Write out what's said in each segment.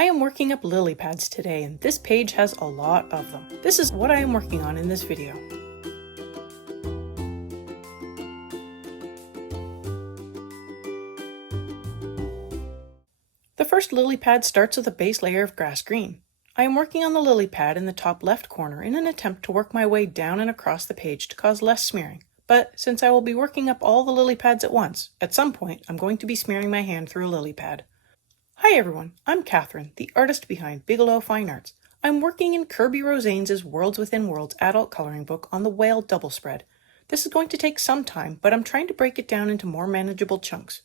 I am working up lily pads today, and this page has a lot of them. This is what I am working on in this video. The first lily pad starts with a base layer of grass green. I am working on the lily pad in the top left corner in an attempt to work my way down and across the page to cause less smearing. But since I will be working up all the lily pads at once, at some point I'm going to be smearing my hand through a lily pad. Hi everyone, I'm Catherine, the artist behind Bigelow Fine Arts. I'm working in Kirby Rosanes' Worlds Within Worlds adult coloring book on the whale double spread. This is going to take some time, but I'm trying to break it down into more manageable chunks.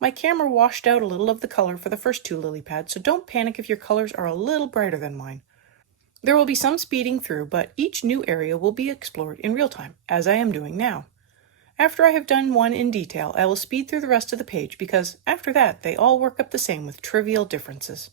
My camera washed out a little of the color for the first two lily pads, so don't panic if your colors are a little brighter than mine. There will be some speeding through, but each new area will be explored in real time, as I am doing now. After I have done one in detail, I will speed through the rest of the page because, after that, they all work up the same with trivial differences.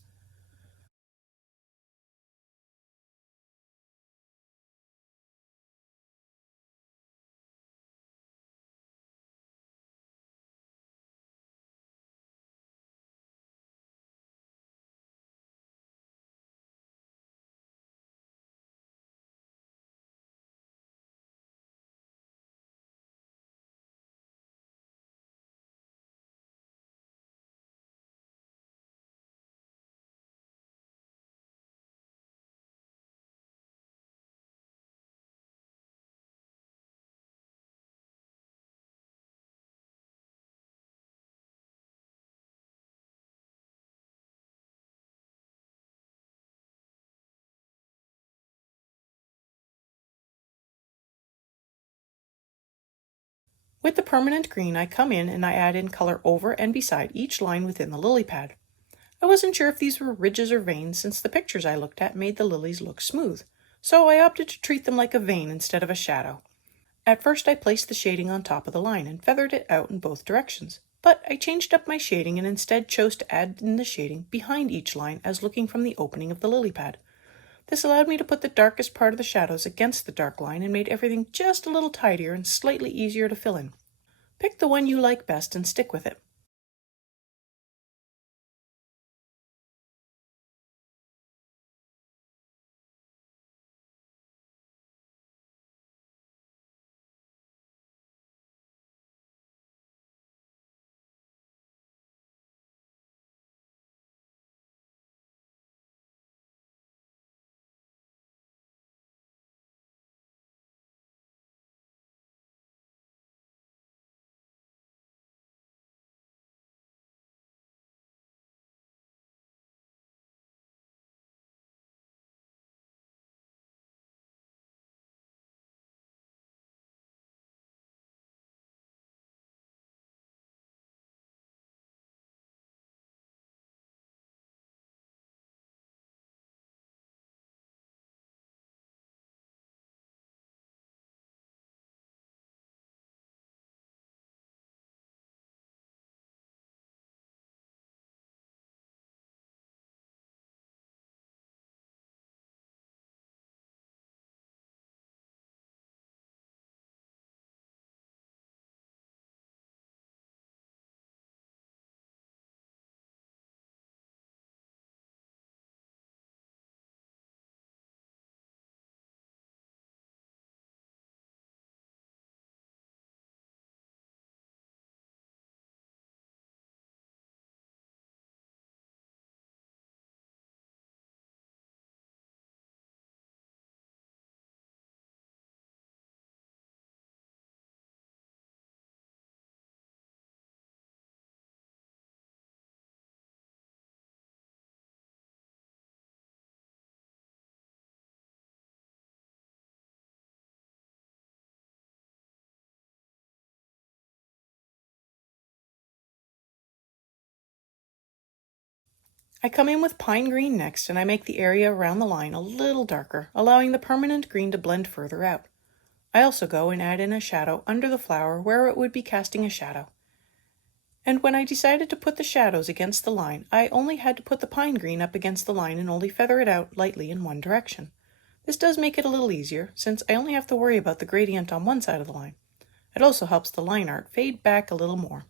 With the permanent green, I come in and I add in color over and beside each line within the lily pad. I wasn't sure if these were ridges or veins since the pictures I looked at made the lilies look smooth, so I opted to treat them like a vein instead of a shadow. At first I placed the shading on top of the line and feathered it out in both directions, but I changed up my shading and instead chose to add in the shading behind each line as looking from the opening of the lily pad. This allowed me to put the darkest part of the shadows against the dark line and made everything just a little tidier and slightly easier to fill in. Pick the one you like best and stick with it. I come in with pine green next and I make the area around the line a little darker, allowing the permanent green to blend further out. I also go and add in a shadow under the flower where it would be casting a shadow. And when I decided to put the shadows against the line, I only had to put the pine green up against the line and only feather it out lightly in one direction. This does make it a little easier, since I only have to worry about the gradient on one side of the line. It also helps the line art fade back a little more.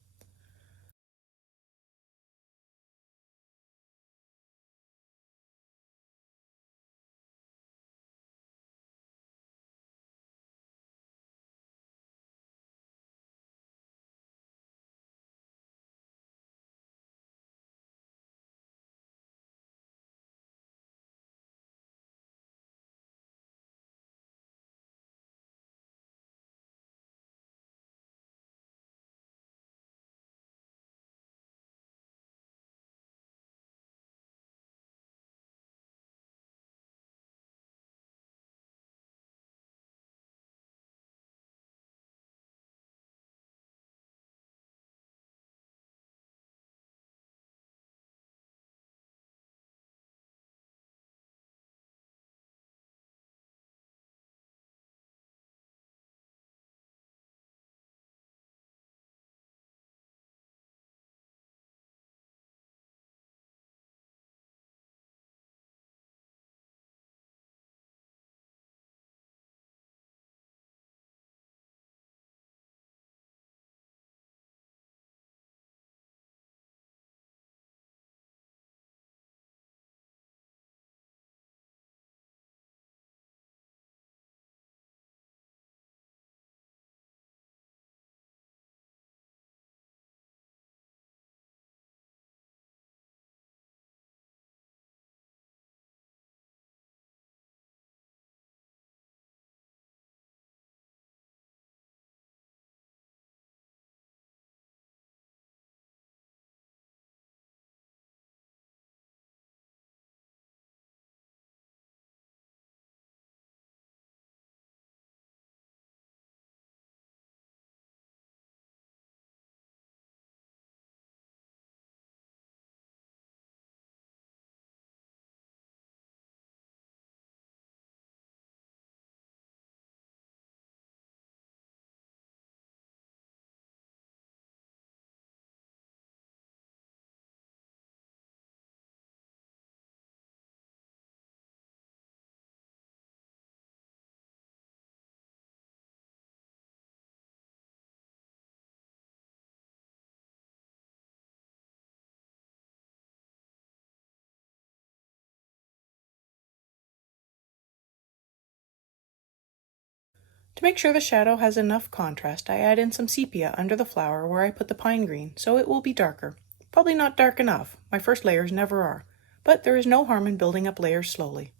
To make sure the shadow has enough contrast, I add in some sepia under the flower where I put the pine green, so it will be darker. Probably not dark enough, my first layers never are, but there is no harm in building up layers slowly.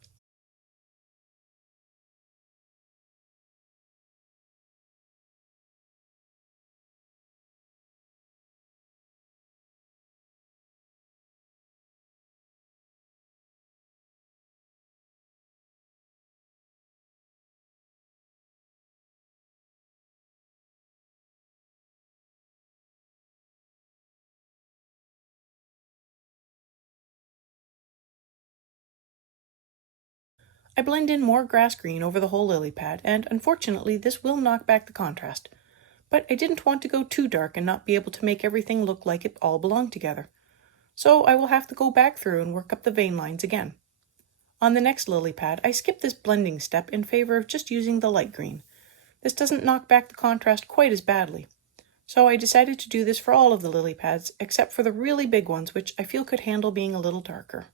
I blend in more grass green over the whole lily pad, and unfortunately this will knock back the contrast. But I didn't want to go too dark and not be able to make everything look like it all belonged together. So I will have to go back through and work up the vein lines again. On the next lily pad, I skipped this blending step in favor of just using the light green. This doesn't knock back the contrast quite as badly. So I decided to do this for all of the lily pads, except for the really big ones, which I feel could handle being a little darker.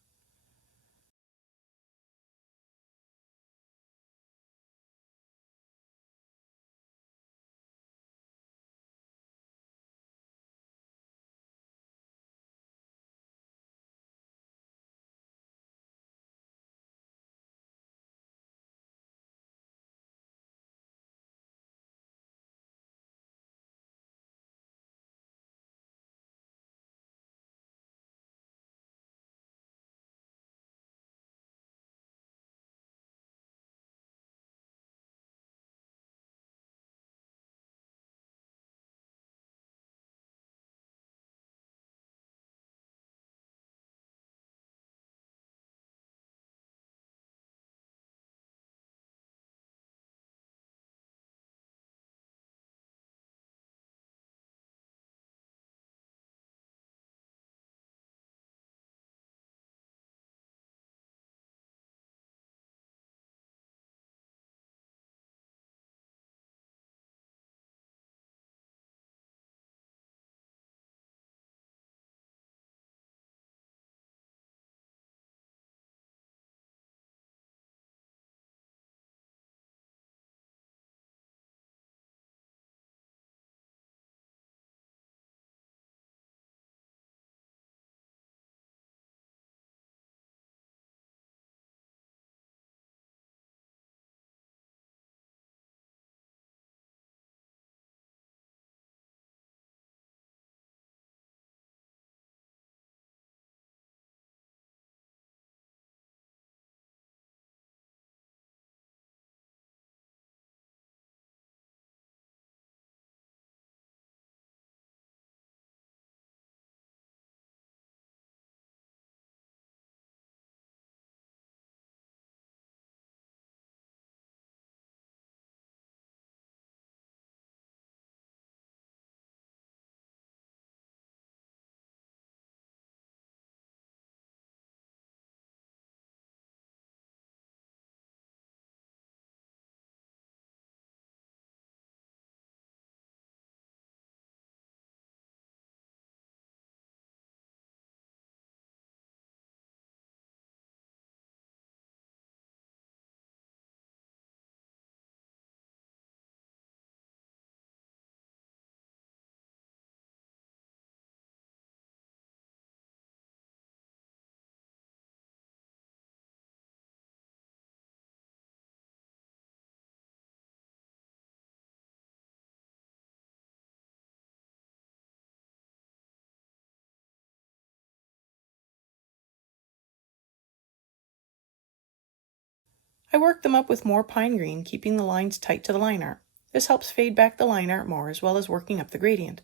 I work them up with more pine green, keeping the lines tight to the line art. This helps fade back the line art more as well as working up the gradient.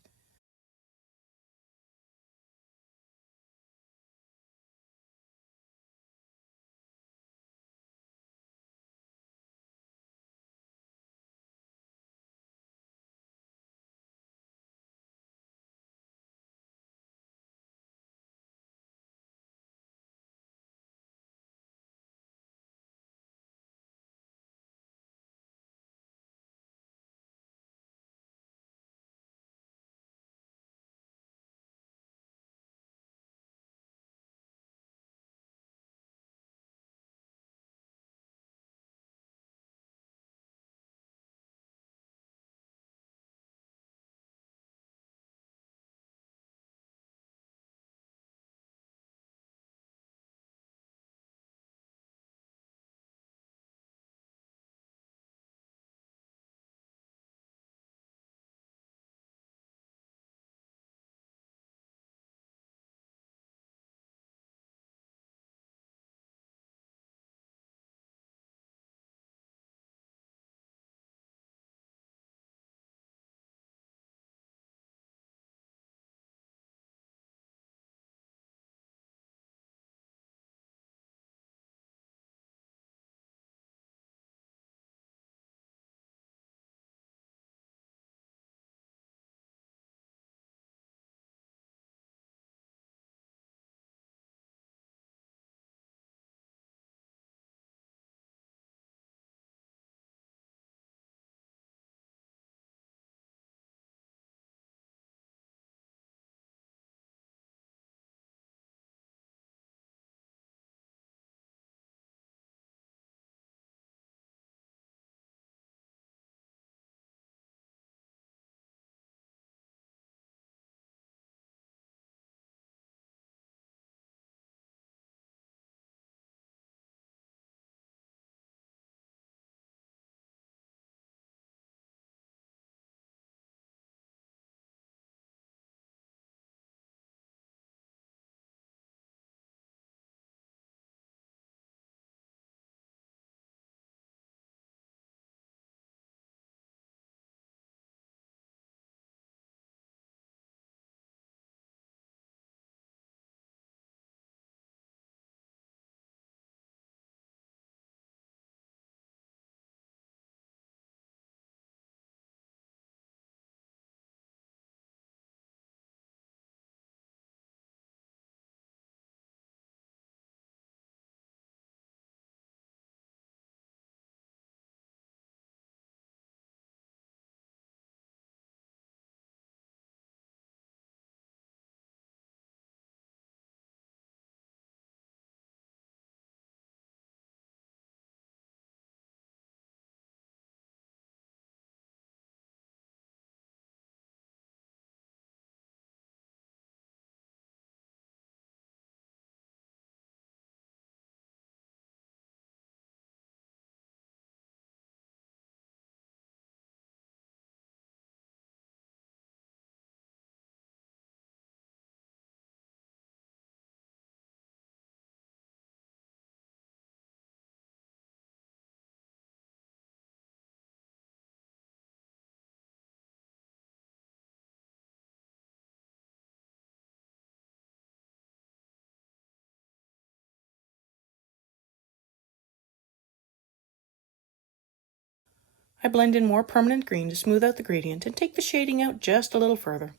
I blend in more permanent green to smooth out the gradient and take the shading out just a little further.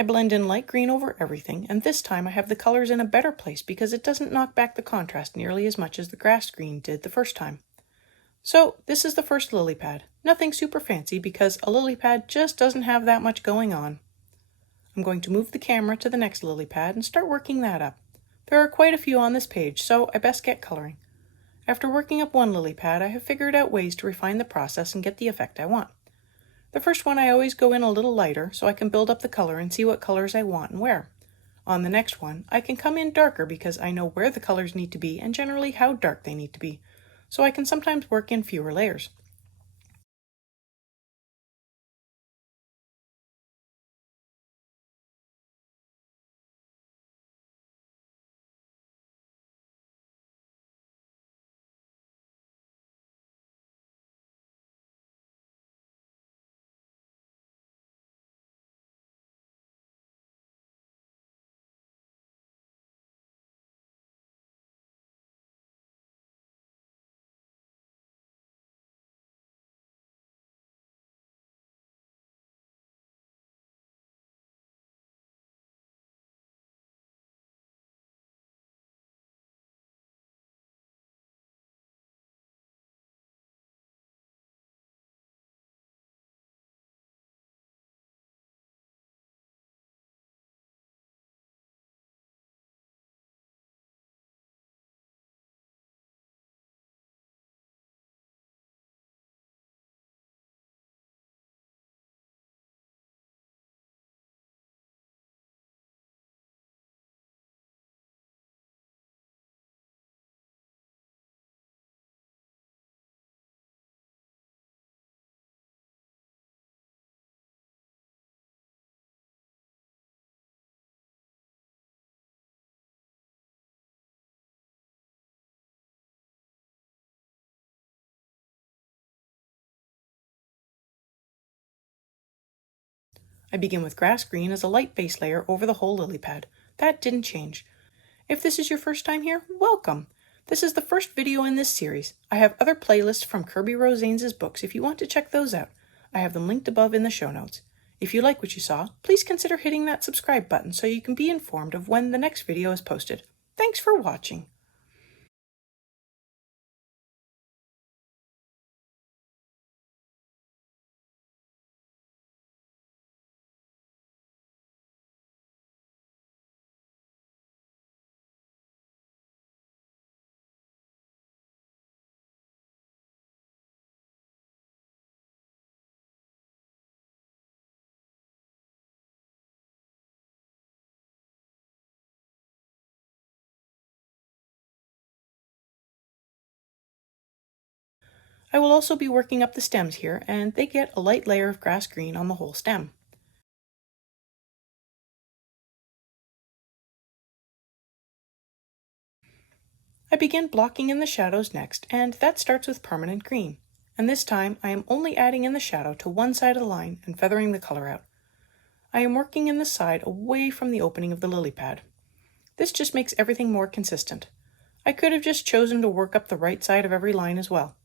I blend in light green over everything, and this time I have the colors in a better place because it doesn't knock back the contrast nearly as much as the grass green did the first time. So this is the first lily pad. Nothing super fancy because a lily pad just doesn't have that much going on. I'm going to move the camera to the next lily pad and start working that up. There are quite a few on this page, so I best get coloring. After working up one lily pad, I have figured out ways to refine the process and get the effect I want. The first one I always go in a little lighter so I can build up the color and see what colors I want and where. On the next one, I can come in darker because I know where the colors need to be and generally how dark they need to be, so I can sometimes work in fewer layers. I begin with grass green as a light base layer over the whole lily pad. That didn't change. If this is your first time here, welcome! This is the first video in this series. I have other playlists from Kirby Rosanes' books if you want to check those out. I have them linked above in the show notes. If you like what you saw, please consider hitting that subscribe button so you can be informed of when the next video is posted. Thanks for watching. I will also be working up the stems here, and they get a light layer of grass green on the whole stem. I begin blocking in the shadows next, and that starts with permanent green. And this time I am only adding in the shadow to one side of the line and feathering the color out. I am working in the side away from the opening of the lily pad. This just makes everything more consistent. I could have just chosen to work up the right side of every line as well.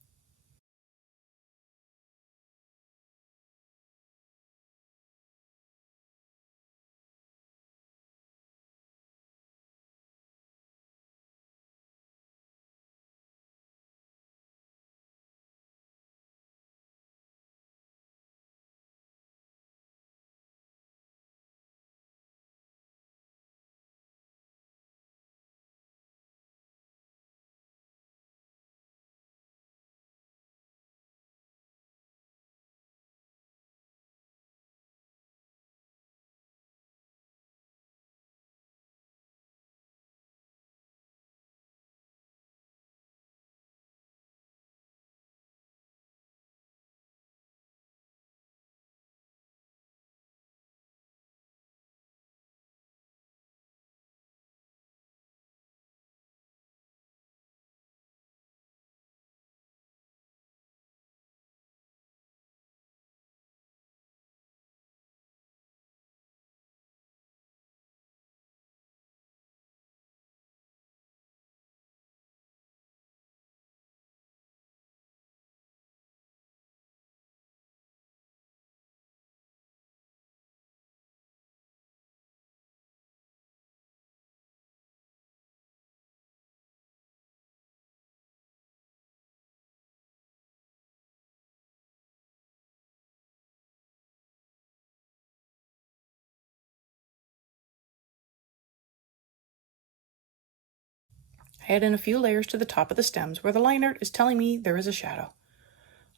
I add in a few layers to the top of the stems where the line art is telling me there is a shadow.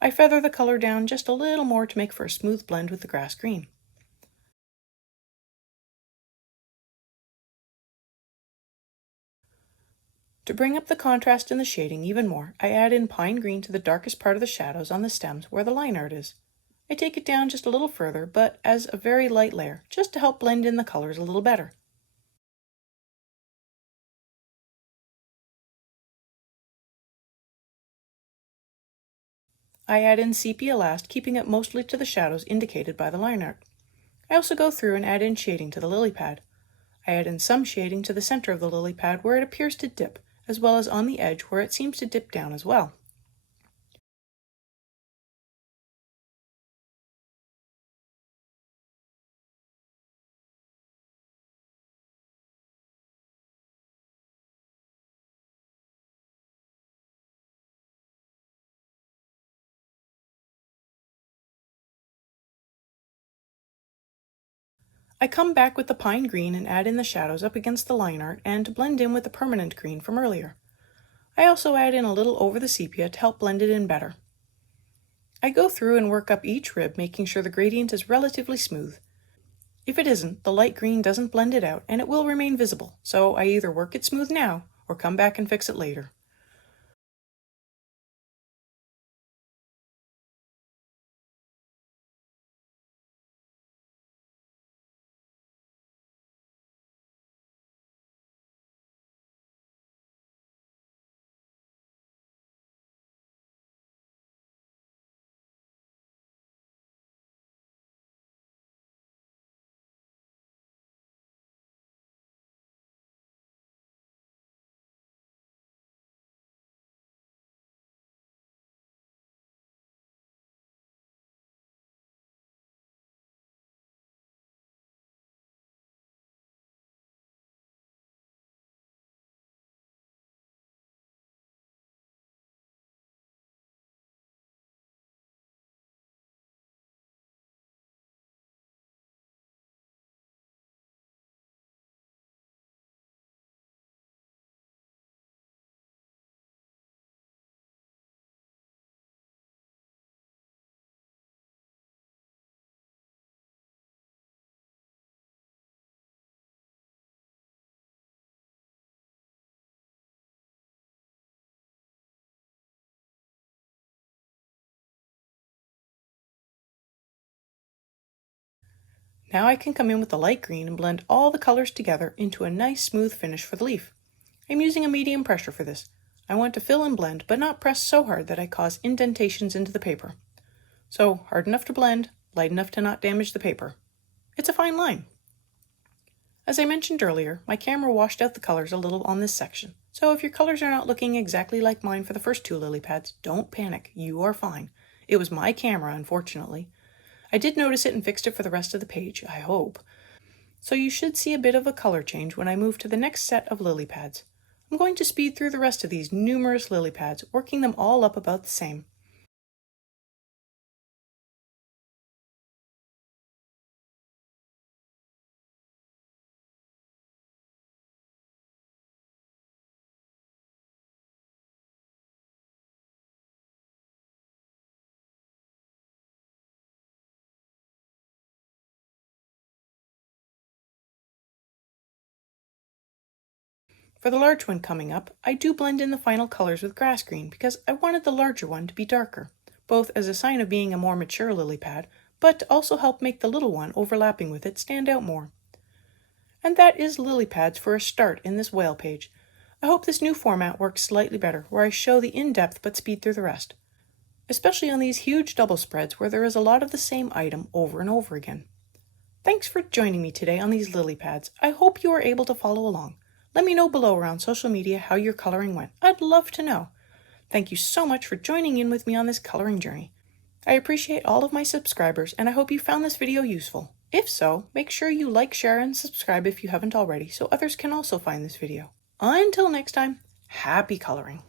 I feather the color down just a little more to make for a smooth blend with the grass green. To bring up the contrast in the shading even more, I add in pine green to the darkest part of the shadows on the stems where the line art is. I take it down just a little further, but as a very light layer, just to help blend in the colors a little better. I add in sepia last, keeping it mostly to the shadows indicated by the line art. I also go through and add in shading to the lily pad. I add in some shading to the center of the lily pad where it appears to dip, as well as on the edge where it seems to dip down as well. I come back with the pine green and add in the shadows up against the line art and to blend in with the permanent green from earlier. I also add in a little over the sepia to help blend it in better. I go through and work up each rib, making sure the gradient is relatively smooth. If it isn't, the light green doesn't blend it out and it will remain visible, so I either work it smooth now or come back and fix it later. Now I can come in with the light green and blend all the colors together into a nice smooth finish for the leaf. I'm using a medium pressure for this. I want to fill and blend, but not press so hard that I cause indentations into the paper. So hard enough to blend, light enough to not damage the paper. It's a fine line. As I mentioned earlier, my camera washed out the colors a little on this section. So if your colors are not looking exactly like mine for the first two lily pads, don't panic. You are fine. It was my camera, unfortunately. I did notice it and fixed it for the rest of the page, I hope. So you should see a bit of a color change when I move to the next set of lily pads. I'm going to speed through the rest of these numerous lily pads, working them all up about the same. For the large one coming up, I do blend in the final colors with grass green because I wanted the larger one to be darker, both as a sign of being a more mature lily pad, but to also help make the little one overlapping with it stand out more. And that is lily pads for a start in this whale page. I hope this new format works slightly better, where I show the in-depth but speed through the rest, especially on these huge double spreads where there is a lot of the same item over and over again. Thanks for joining me today on these lily pads. I hope you are able to follow along. Let me know below around social media how your coloring went. I'd love to know. Thank you so much for joining in with me on this coloring journey. I appreciate all of my subscribers, and I hope you found this video useful. If so, make sure you like, share, and subscribe if you haven't already, so others can also find this video. Until next time, happy coloring!